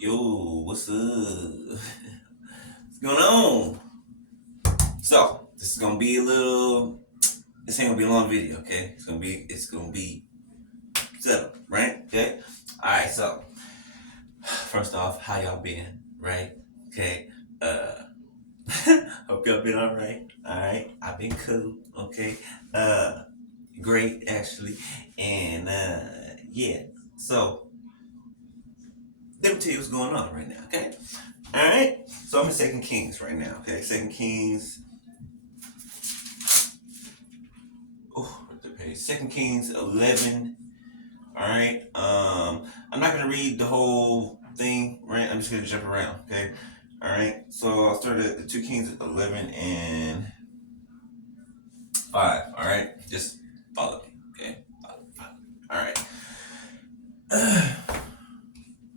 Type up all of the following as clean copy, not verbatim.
Yo, what's up? What's going on? So, this is gonna be a little. This ain't gonna be a long video, okay? It's gonna be settled, right? Okay. All right. So, first off, how y'all been, right? Okay. Uh, hope y'all been all right. All right. I've been cool. Okay. Uh, great actually, and yeah. So, let me tell you what's going on right now, okay? All right. So I'm in Second Kings right now, okay? Second Kings. Oh, where's the page? Second Kings 11. All right. I'm not gonna read the whole thing, right? I'm just gonna jump around, okay? All right. So I'll start at the 2 Kings 11 and 5. All right. Just follow me, okay? Follow. All right.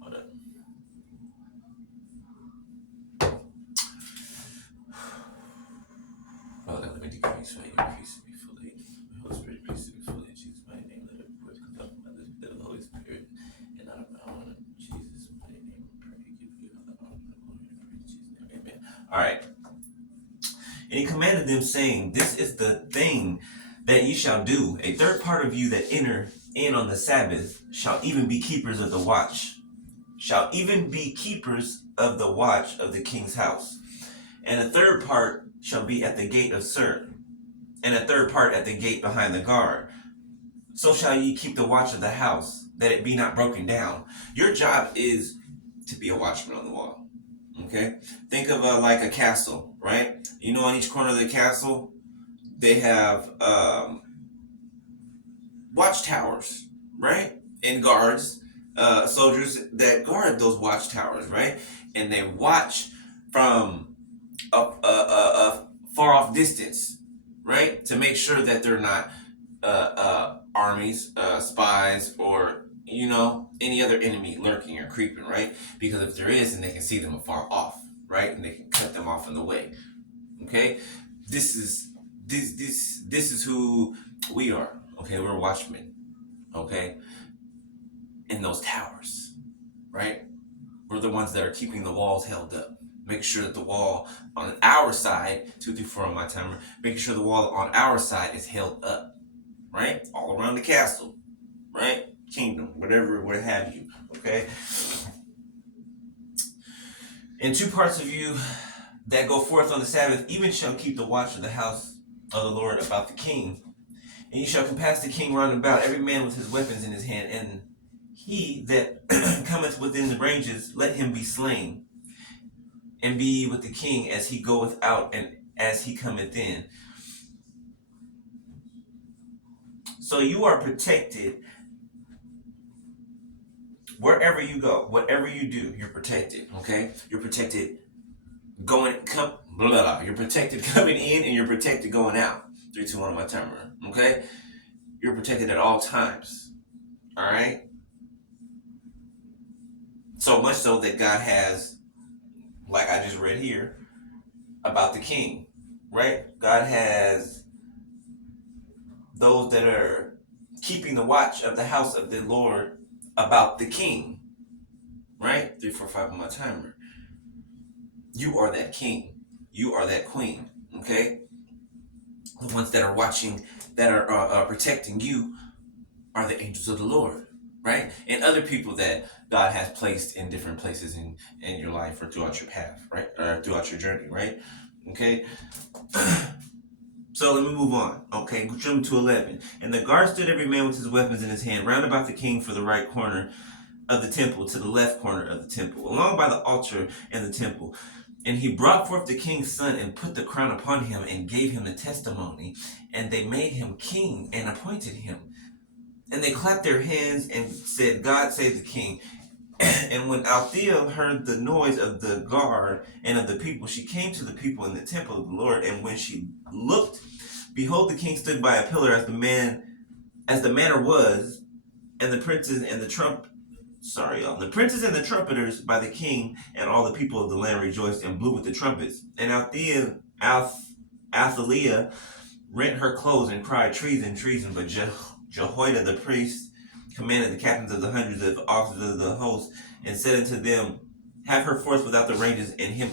Hold up. Father, let me decrease while you increase me fully. The Holy Spirit increase me fully. In Jesus' mighty name, let every word come out of my lips, that of the Holy Spirit, and not of my own. In Jesus' mighty name, I pray. Give you all the honor and glory and praise. In Jesus' name, amen. All right. And he commanded them, saying, "This is the thing that ye shall do. A third part of you that enter in on the Sabbath shall even be keepers of the watch, shall even be keepers of the watch of the king's house. And a third part shall be at the gate of Sir, and a third part at the gate behind the guard. So shall ye keep the watch of the house, that it be not broken down." Your job is to be a watchman on the wall. Okay? Think of like a castle, right? You know, on each corner of the castle, they have watchtowers, right? And guards, soldiers that guard those watchtowers, right? And they watch from a far off distance, right? To make sure that they're not armies, spies, or any other enemy lurking or creeping, right? Because if there is, then they can see them afar off, right? And they can cut them off on the way. Okay, this is this is who we are. Okay, we're watchmen. Okay, in those towers, right? We're the ones that are keeping the walls held up. Make sure that the wall on our side, 2 through 4 on my timer, making sure the wall on our side is held up, right? All around the castle, right? Kingdom, whatever, what have you, okay? And two parts of you that go forth on the Sabbath even shall keep the watch of the house of the Lord about the king. And ye shall compass the king round about, every man with his weapons in his hand, and he that cometh within the ranges, let him be slain, and be with the king as he goeth out and as he cometh in. So you are protected wherever you go, whatever you do, you're protected. Okay, you're protected you're protected coming in, and you're protected going out. 3, 2, 1 on my timer. Okay, you're protected at all times. All right. So much so that God has, like I just read here, about the king, right? God has those that are keeping the watch of the house of the Lord about the king, right? 3, 4, 5 on my timer. You are that king. You are that queen, okay? The ones that are watching, that are protecting you, are the angels of the Lord, right? And other people that God has placed in different places in your life or throughout your path, right? Or throughout your journey, right? Okay. So let me move on. Okay, jump to 11. And the guard stood every man with his weapons in his hand, round about the king for the right corner of the temple, to the left corner of the temple, along by the altar and the temple. And he brought forth the king's son and put the crown upon him and gave him the testimony. And they made him king and appointed him. And they clapped their hands and said, "God save the king." And when Althea heard the noise of the guard and of the people, she came to the people in the temple of the Lord. And when she looked, behold, the king stood by a pillar as the manner was, and the princes and the the princes and the trumpeters by the king, and all the people of the land rejoiced and blew with the trumpets. And Athaliah rent her clothes and cried, "Treason, treason!" But Jehoiada the priest commanded the captains of the hundreds of officers of the host, and said unto them, have her forth without the ranges, and him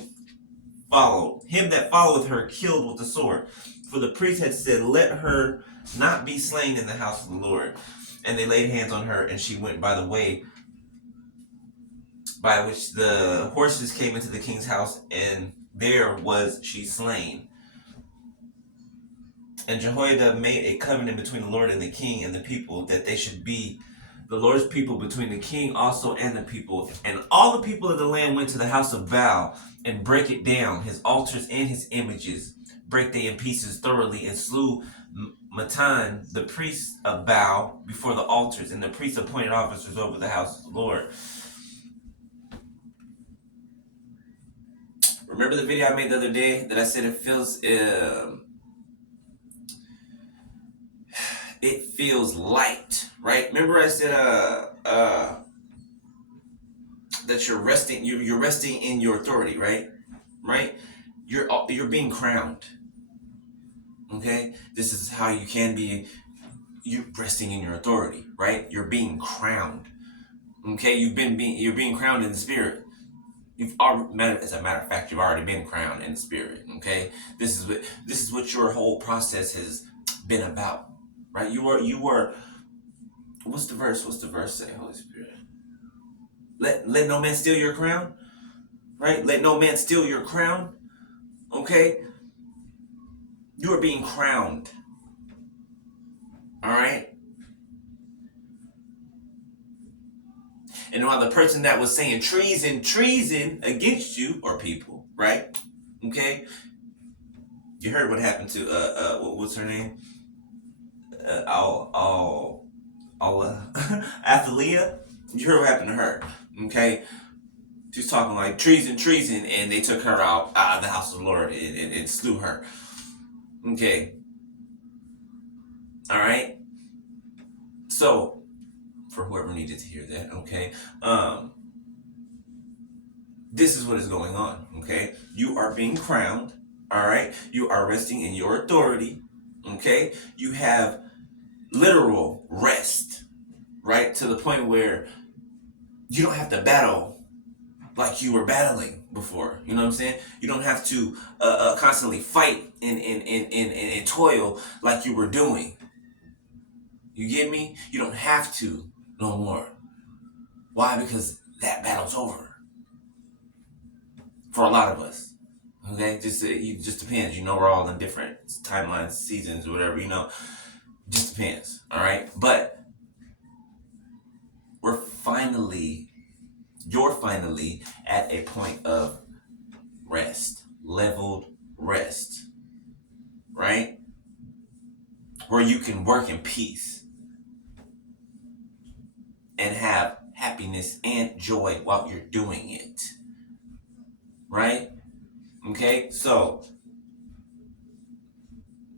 that followeth her killed with the sword. For the priest had said, let her not be slain in the house of the Lord. And they laid hands on her, and she went by the way by which the horses came into the king's house, and there was she slain. And Jehoiada made a covenant between the Lord and the king and the people, that they should be the Lord's people, between the king also and the people. And all the people of the land went to the house of Baal and break it down, his altars and his images, break they in pieces thoroughly, and slew Matan, the priest of Baal, before the altars, and the priests appointed officers over the house of the Lord. Remember the video I made the other day that I said it feels light, right? Remember I said that you're resting in your authority, right? You're being crowned. Okay? This is how you can be. You're resting in your authority, right? You're being crowned. Okay? You're being crowned in the spirit. As a matter of fact, you've already been crowned in the spirit. Okay? This is what your whole process has been about. Right? You were what's the verse say, Holy Spirit? Let no man steal your crown. Right? Let no man steal your crown. Okay? You are being crowned. All right? And while the person that was saying treason against you, or people, right? Okay? You heard what happened to what's her name? Athaliah. You heard what happened to her. Okay? She's talking like treason, and they took her out of the house of the Lord and slew her. Okay. All right. So, for whoever needed to hear that, okay, this is what is going on. Okay, you are being crowned. All right, you are resting in your authority. Okay, you have literal rest, right, to the point where you don't have to battle like you were battling before. You know what I'm saying? You don't have to constantly fight and toil like you were doing. You get me? You don't have to no more. Why? Because that battle's over for a lot of us. Okay, it just depends. You know, we're all in different timelines, seasons, or whatever. You know, just depends. All right, but you're finally at a point of rest, leveled rest, right? Where you can work in peace and have happiness and joy while you're doing it, right? Okay, so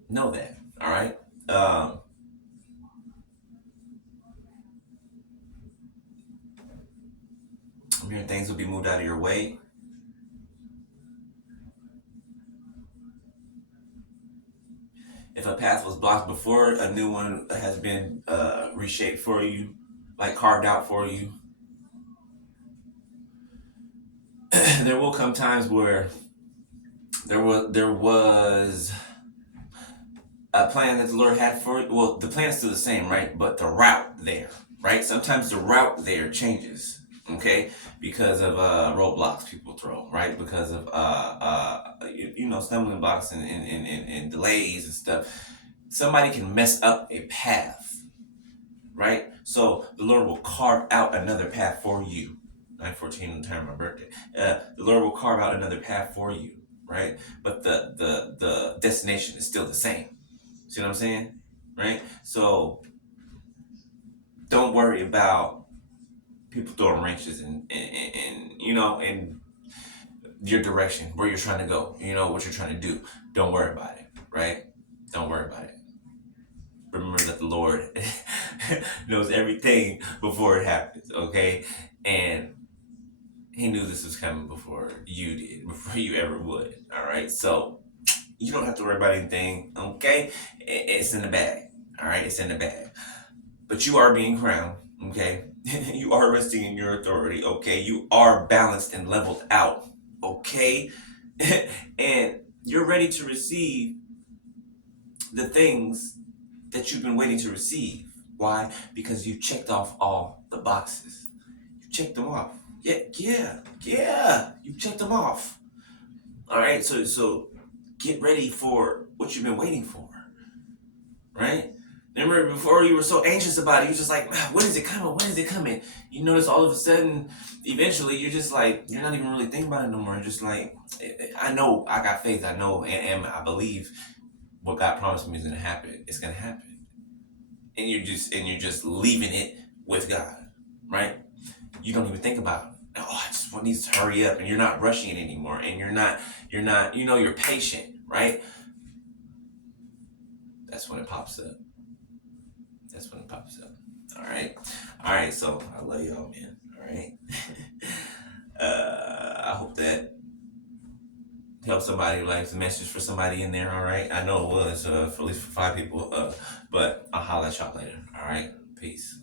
know that, all right? I'm hearing things will be moved out of your way. If a path was blocked before, a new one has been reshaped for you, like carved out for you. There will come times where there was a plan that the Lord had for you. Well, the plan is still the same, right? But the route there, right? Sometimes the route there changes, okay? Because of roadblocks people throw, right? Because of stumbling blocks and delays and stuff. Somebody can mess up a path, right? So the Lord will carve out another path for you. 9/14 the time of my birthday. The Lord will carve out another path for you, right? But the destination is still the same. See what I'm saying? Right? So don't worry about people throwing wrenches in your direction, where you're trying to go, what you're trying to do. Don't worry about it, right? Don't worry about it. Remember that the Lord knows everything before it happens, okay? And He knew this was coming before you did, before you ever would, all right? So you don't have to worry about anything, okay? It's in the bag, all right? It's in the bag. But you are being crowned, okay? You are resting in your authority, okay? You are balanced and leveled out, okay? And you're ready to receive the things that you've been waiting to receive. Why? Because you checked off all the boxes. You checked them off. Yeah, yeah, yeah. You checked them off. All right. So get ready for what you've been waiting for. Right? Remember before you were so anxious about it, you were just like, "Man, when is it coming? When is it coming?" You notice all of a sudden, eventually, you're just like, you're not even really thinking about it no more. You're just like, I know, I got faith. I know, and I believe what God promised me is gonna happen. It's gonna happen, and you're just leaving it with God, right? You don't even think about it. Oh, I just want needs to hurry up, and you're not rushing it anymore, and you're not, you're patient, right? That's when it pops up. That's when it pops up. All right. So I love y'all, man. All right. I hope that helped somebody, like the message for somebody in there. All right. I know it was for at least for 5 people. But I'll holler at y'all later. All right. Peace.